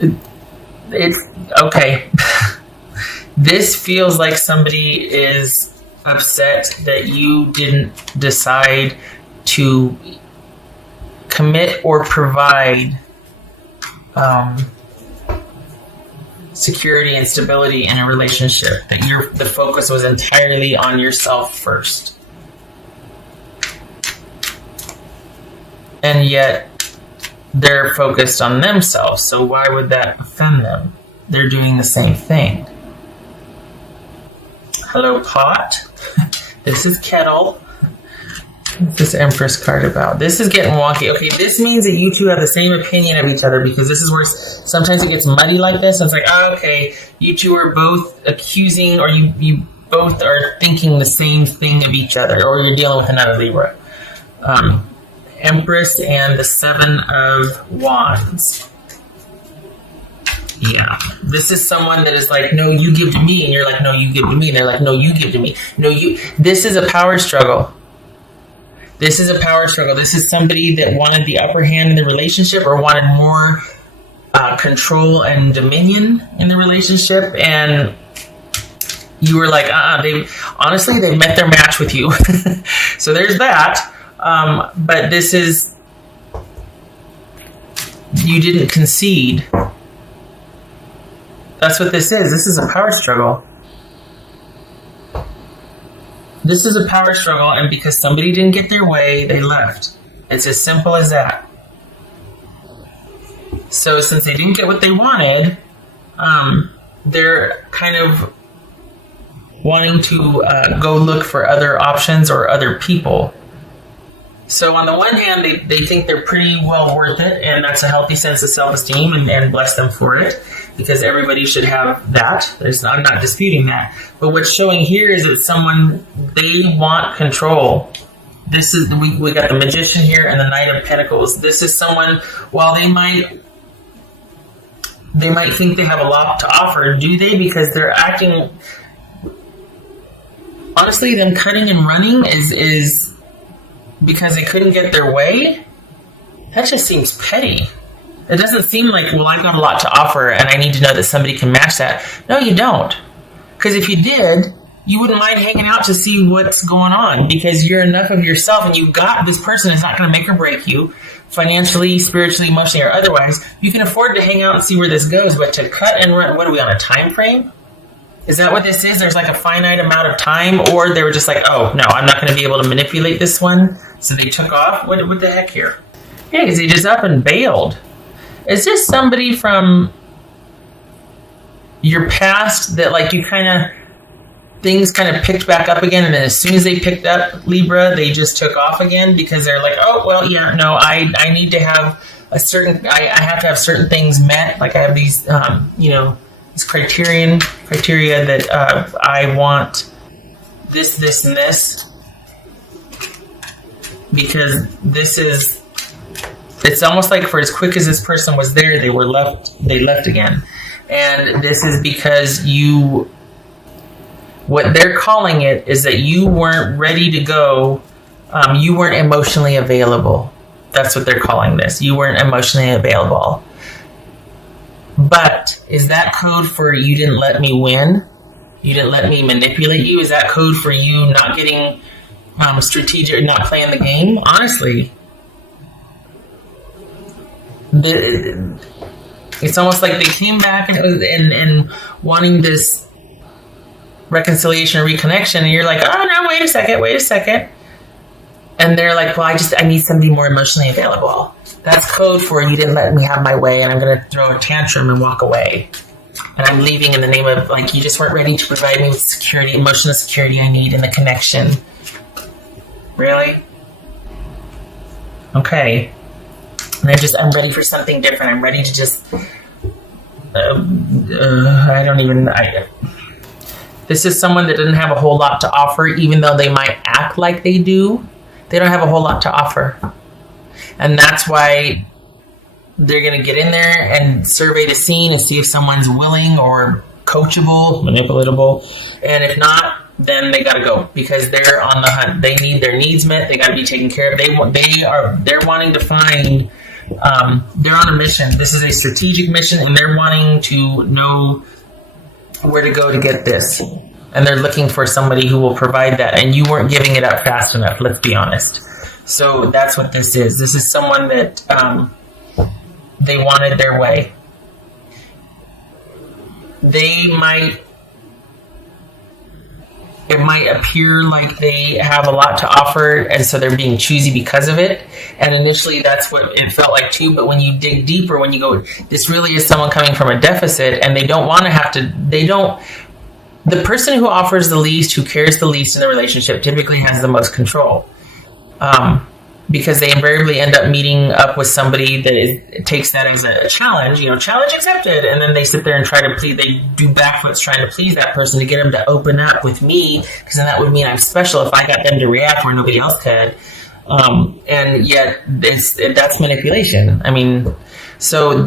It's okay. This feels like somebody is upset that you didn't decide to commit or provide security and stability in a relationship. That the focus was entirely on yourself first. And yet they're focused on themselves. So why would that offend them? They're doing the same thing. Hello, Pot. This is Kettle. What's this Empress card about? This is getting wonky. Okay, this means that you two have the same opinion of each other, because this is where sometimes it gets muddy like this. And it's like, oh, okay, you two are both accusing, or you both are thinking the same thing of each other, or you're dealing with another Libra. Empress and the Seven of Wands. Yeah, this is someone that is like, no, you give to me, and you're like, no, you give to me, and they're like, no, you give to me. No, you. This is a power struggle. This is a power struggle. This is somebody that wanted the upper hand in the relationship, or wanted more control and dominion in the relationship, and you were like, they've met their match with you. So there's that. But this is, you didn't concede. That's what this is. This is a power struggle. This is a power struggle, and because somebody didn't get their way, they left. It's as simple as that. So since they didn't get what they wanted, they're kind of wanting to go look for other options or other people. So on the one hand, they think they're pretty well worth it, and that's a healthy sense of self-esteem, and bless them for it, because everybody should have that. I'm not disputing that. But what's showing here is that someone, they want control. This is, we got the Magician here and the Knight of Pentacles. This is someone, while they might think they have a lot to offer, do they? Because they're acting, honestly, them cutting and running is because they couldn't get their way. That just seems petty. It doesn't seem like, well, I've got a lot to offer and I need to know that somebody can match that. No, you don't. Because if you did, you wouldn't mind hanging out to see what's going on, because you're enough of yourself, and you got this person is not going to make or break you financially, spiritually, emotionally, or otherwise. You can afford to hang out and see where this goes, but to cut and run, what are we on, a time frame? Is that what this is? There's like a finite amount of time, or they were just like, oh, no, I'm not going to be able to manipulate this one, so they took off? What the heck here? Yeah, because he just up and bailed. Is this somebody from your past that, like, you things kind of picked back up again, and then as soon as they picked up, Libra, they just took off again because they're like, oh, well, yeah, no, I need to have a certain, I have to have certain things met. Like I have these, this criteria that I want this, and this, because this is, it's almost like for as quick as this person was there, they left again. And this is because what they're calling it is that you weren't ready to go. You weren't emotionally available. That's what they're calling this. You weren't emotionally available. But is that code for you didn't let me win? You didn't let me manipulate you? Is that code for you not getting strategic, not playing the game? Honestly, it's almost like they came back and wanting this reconciliation or reconnection, and you're like, oh no, wait a second. And they're like, well, I need somebody more emotionally available. That's code for you didn't let me have my way, and I'm going to throw a tantrum and walk away. And I'm leaving in the name of, like, you just weren't ready to provide me with security, emotional security I need in the connection. Really? Okay. And I'm ready for something different. I'm ready to just, this is someone that doesn't have a whole lot to offer, even though they might act like they do. They don't have a whole lot to offer. And that's why they're going to get in there and survey the scene and see if someone's willing or coachable, manipulatable. And if not, then they got to go, because they're on the hunt. They need their needs met. They got to be taken care of. They're wanting to find They're on a mission. This is a strategic mission, and they're wanting to know where to go to get this. And they're looking for somebody who will provide that. And you weren't giving it up fast enough, let's be honest. So that's what this is. This is someone that they wanted their way. It might appear like they have a lot to offer, and so they're being choosy because of it. And initially, that's what it felt like too. But when you dig deeper, when you go, this really is someone coming from a deficit, and they don't want to have to, the person who offers the least, who cares the least in the relationship, typically has the most control. Because they invariably end up meeting up with somebody that takes that as a challenge, challenge accepted. And then they sit there and try to they do backflips trying to please that person to get them to open up with me, because then that would mean I'm special if I got them to react where nobody else could. And yet that's manipulation. I mean, so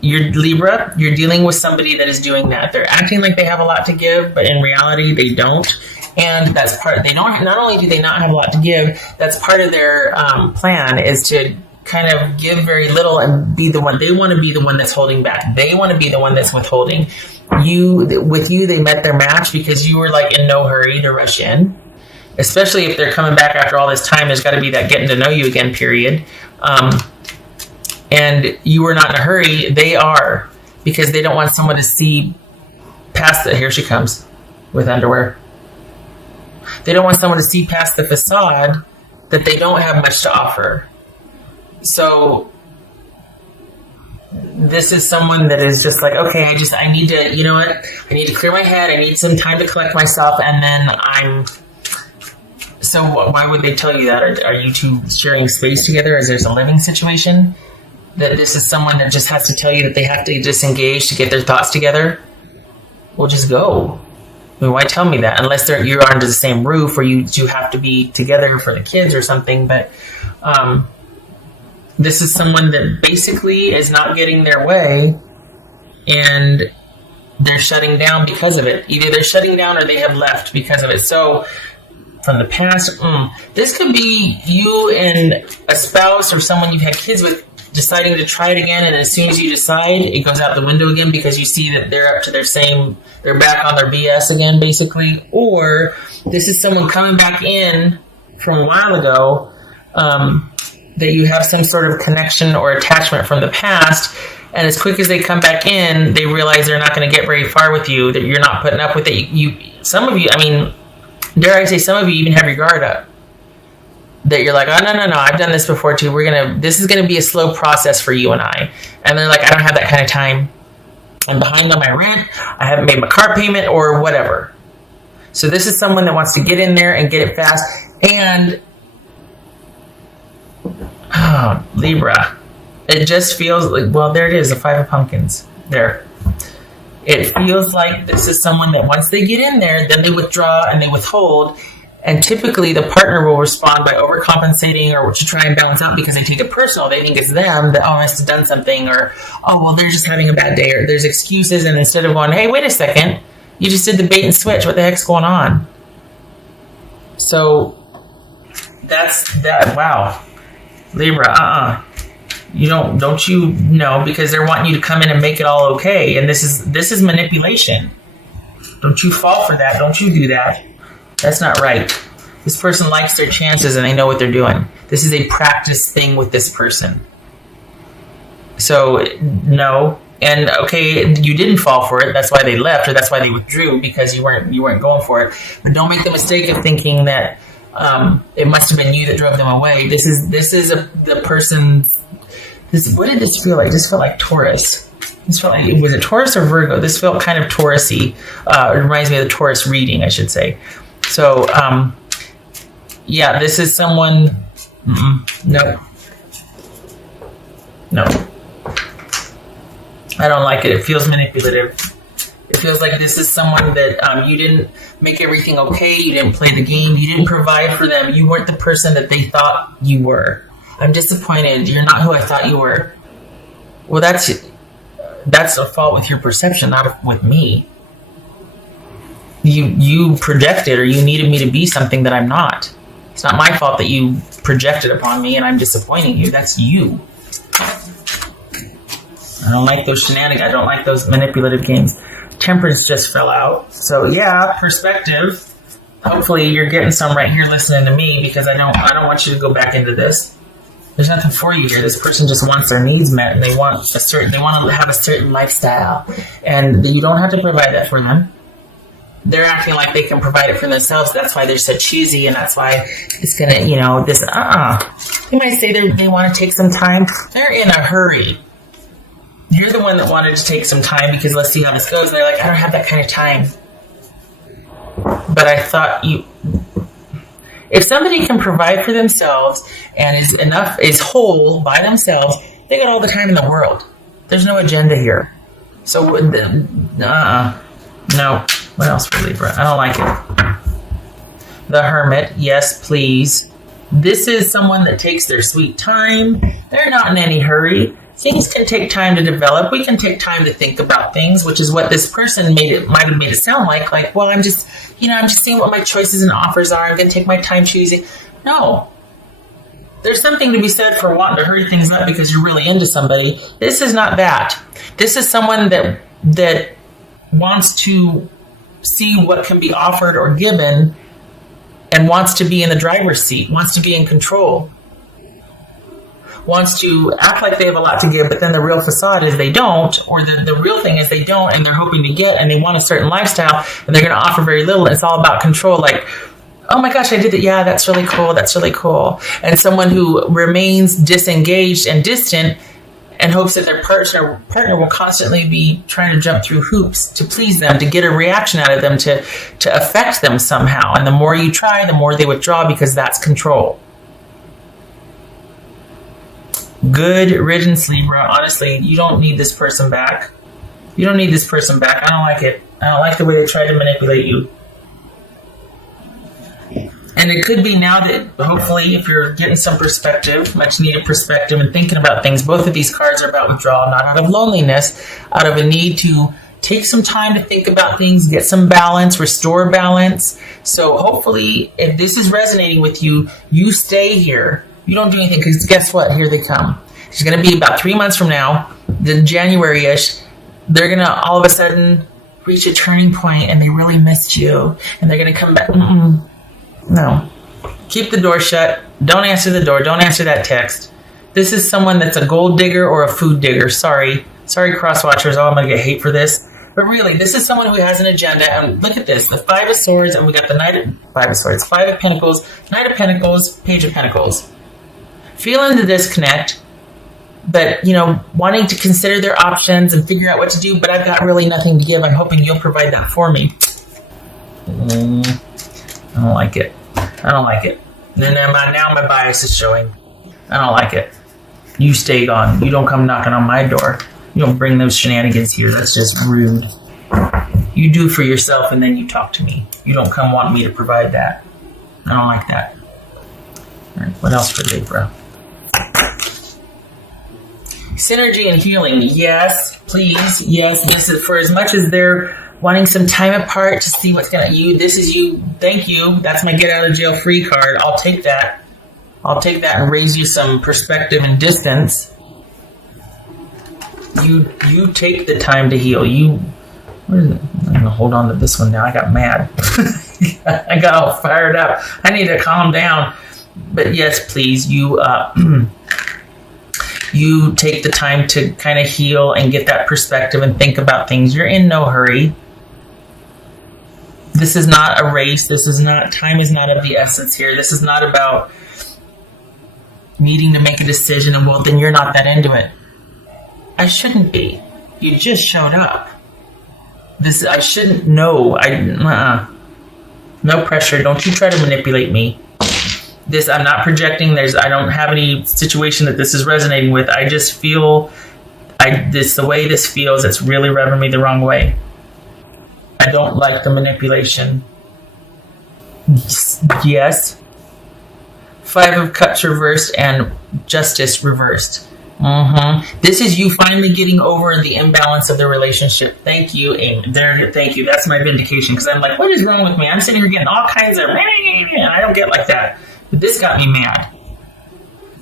you're Libra, you're dealing with somebody that is doing that. They're acting like they have a lot to give, but in reality, they don't. And that's not only do they not have a lot to give, that's part of their plan is to kind of give very little and be the one. They want to be the one that's holding back. They want to be the one that's withholding. With you, they met their match because you were like in no hurry to rush in. Especially if they're coming back after all this time, there's got to be that getting to know you again period. And you were not in a hurry. They are, because they don't want someone to see past it. Here she comes with underwear. They don't want someone to see past the facade that they don't have much to offer. So this is someone that is just like, okay, I need to, you know what? I need to clear my head. I need some time to collect myself. And then so why would they tell you that? Are you two sharing space together? Is there a living situation? That this is someone that just has to tell you that they have to disengage to get their thoughts together? Well, just go. I mean, why tell me that? Unless you're under the same roof or you have to be together for the kids or something. But this is someone that basically is not getting their way, and they're shutting down because of it. Either they're shutting down or they have left because of it. So from the past, this could be you and a spouse or someone you've had kids with deciding to try it again, and as soon as you decide, it goes out the window again because you see that they're up to they're back on their BS again, basically. Or this is someone coming back in from a while ago, that you have some sort of connection or attachment from the past, and as quick as they come back in, they realize they're not going to get very far with you, that you're not putting up with it. Some of you, I mean, dare I say, some of you even have your guard up. That you're like, oh, no, I've done this before too. This is going to be a slow process for you and I. And they're like, I don't have that kind of time. I'm behind on my rent. I haven't made my car payment or whatever. So this is someone that wants to get in there and get it fast. And, Libra, it just feels like, well, there it is, the Five of Pumpkins. There. It feels like this is someone that once they get in there, then they withdraw and they withhold. And typically the partner will respond by overcompensating or to try and balance out because they take it personal. They think it's them that, I must have done something, or, well, they're just having a bad day, or there's excuses. And instead of going, hey, wait a second, you just did the bait and switch. What the heck's going on? So that's that. Wow. Libra, don't you know, because they're wanting you to come in and make it all okay. And this is manipulation. Don't you fall for that. Don't you do that. That's not right. This person likes their chances and they know what they're doing. This is a practice thing with this person. So, no. And okay, you didn't fall for it. That's why they left, or that's why they withdrew, because you weren't going for it. But don't make the mistake of thinking that it must have been you that drove them away. This is the person. What did this feel like? This felt like Taurus. This felt like, was it Taurus or Virgo? This felt kind of Taurus-y. It reminds me of the Taurus reading, I should say. So, yeah, this is someone. No. I don't like it. It feels manipulative. It feels like this is someone that you didn't make everything okay. You didn't play the game. You didn't provide for them. You weren't the person that they thought you were. I'm disappointed. You're not who I thought you were. Well, that's a fault with your perception, not with me. You projected, or you needed me to be something that I'm not. It's not my fault that you projected upon me and I'm disappointing you. That's you. I don't like those shenanigans. I don't like those manipulative games. Temperance just fell out. So yeah, perspective. Hopefully you're getting some right here listening to me, because I don't want you to go back into this. There's nothing for you here. This person just wants their needs met, and they want to have a certain lifestyle, and you don't have to provide that for them. They're acting like they can provide it for themselves. That's why they're so choosy, and that's why it's gonna, this. You might say they want to take some time. They're in a hurry. You're the one that wanted to take some time because let's see how this goes. They're like, I don't have that kind of time. But I thought if somebody can provide for themselves and is whole by themselves, they got all the time in the world. There's no agenda here. So, no. What else for Libra? I don't like it. The Hermit, yes, please. This is someone that takes their sweet time. They're not in any hurry. Things can take time to develop. We can take time to think about things, which is what this person might have made it sound like. Like, well, I'm just seeing what my choices and offers are. I'm going to take my time choosing. No. There's something to be said for wanting to hurry things up because you're really into somebody. This is not that. This is someone that wants to see what can be offered or given and wants to be in the driver's seat, wants to be in control. Wants to act like they have a lot to give, but then the real facade is they don't, or the real thing is they don't, and they're hoping to get, and they want a certain lifestyle, and they're going to offer very little, and it's all about control. Like, oh my gosh, I did it. Yeah, that's really cool. That's really cool. And someone who remains disengaged and distant and hopes that their partner will constantly be trying to jump through hoops to please them, to get a reaction out of them, to affect them somehow. And the more you try, the more they withdraw, because that's control. Good riddance, Libra. Honestly, you don't need this person back. You don't need this person back. I don't like it. I don't like the way they try to manipulate you. And it could be now that, hopefully, if you're getting some perspective, much needed perspective, and thinking about things, both of these cards are about withdrawal, not out of loneliness, out of a need to take some time to think about things, get some balance, restore balance. So hopefully, if this is resonating with you, you stay here. You don't do anything, because guess what? Here they come. It's going to be about 3 months from now, the January-ish. They're going to all of a sudden reach a turning point, and they really missed you, and they're going to come back. No. Keep the door shut. Don't answer the door. Don't answer that text. This is someone that's a gold digger or a food digger. Sorry, cross watchers. Oh, I'm going to get hate for this. But really, this is someone who has an agenda. And look at this. The Five of Swords, and we got the Five of Swords, Five of Pentacles, Knight of Pentacles, Page of Pentacles. Feeling the disconnect, but, wanting to consider their options and figure out what to do, but I've got really nothing to give. I'm hoping you'll provide that for me. I don't like it. I don't like it. And then now my bias is showing. I don't like it. You stay gone. You don't come knocking on my door. You don't bring those shenanigans here. That's just rude. You do for yourself, and then you talk to me. You don't come want me to provide that. I don't like that. All right, what else for Libra? Synergy and healing. Yes, please. Yes, this is for as much as they're wanting some time apart to see what's going to you. This is you. Thank you. That's my get out of jail free card. I'll take that. I'll take that and raise you some perspective and distance. You take the time to heal. What is it? I'm going to hold on to this one now. I got mad. I got all fired up. I need to calm down. But yes, please, you you take the time to kind of heal and get that perspective and think about things. You're in no hurry. This is not a race. Time is not of the essence here. This is not about needing to make a decision and, well, then you're not that into it. I shouldn't be. You just showed up. I shouldn't know. No pressure. Don't you try to manipulate me. I'm not projecting. I don't have any situation that this is resonating with. I just feel the way this feels, it's really rubbing me the wrong way. I don't like the manipulation. Yes. Five of Cups reversed and Justice reversed. This is you finally getting over the imbalance of the relationship. Thank you, Amy. Thank you. That's my vindication, because I'm like, what is wrong with me? I'm sitting here getting all kinds of, and I don't get like that. But this got me mad.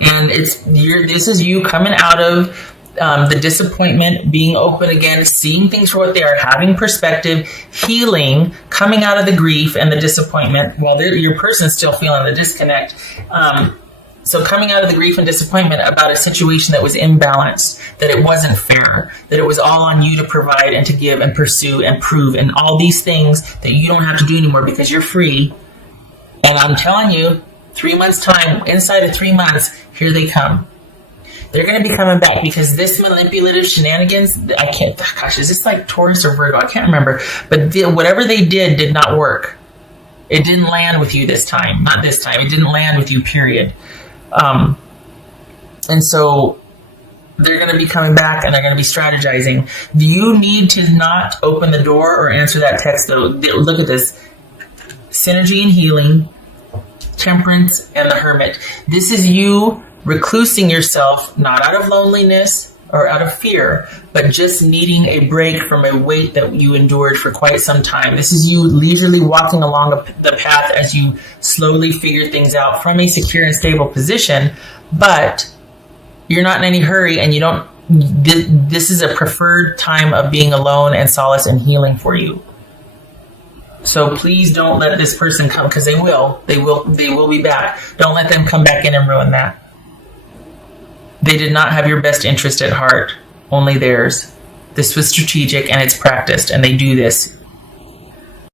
And this is you coming out of the disappointment, being open again, seeing things for what they are, having perspective, healing, coming out of the grief and the disappointment while your person's still feeling the disconnect. So coming out of the grief and disappointment about a situation that was imbalanced, that it wasn't fair, that it was all on you to provide and to give and pursue and prove and all these things that you don't have to do anymore because you're free. And I'm telling you, 3 months time, inside of 3 months, here they come. They're going to be coming back because this manipulative shenanigans, is this like Taurus or Virgo? I can't remember. But whatever they did not work. It didn't land with you this time. Not this time. It didn't land with you, period. And so they're going to be coming back and they're going to be strategizing. You need to not open the door or answer that text, though. Look at this. Synergy and healing, temperance, and the hermit. This is you reclusing yourself, not out of loneliness or out of fear, but just needing a break from a weight that you endured for quite some time. This is you leisurely walking along the path as you slowly figure things out from a secure and stable position, but you're not in any hurry and you don't. This is a preferred time of being alone and solace and healing for you. So please don't let this person come, because they will be back. Don't let them come back in and ruin that. They did not have your best interest at heart, only theirs. This was strategic and it's practiced, and they do this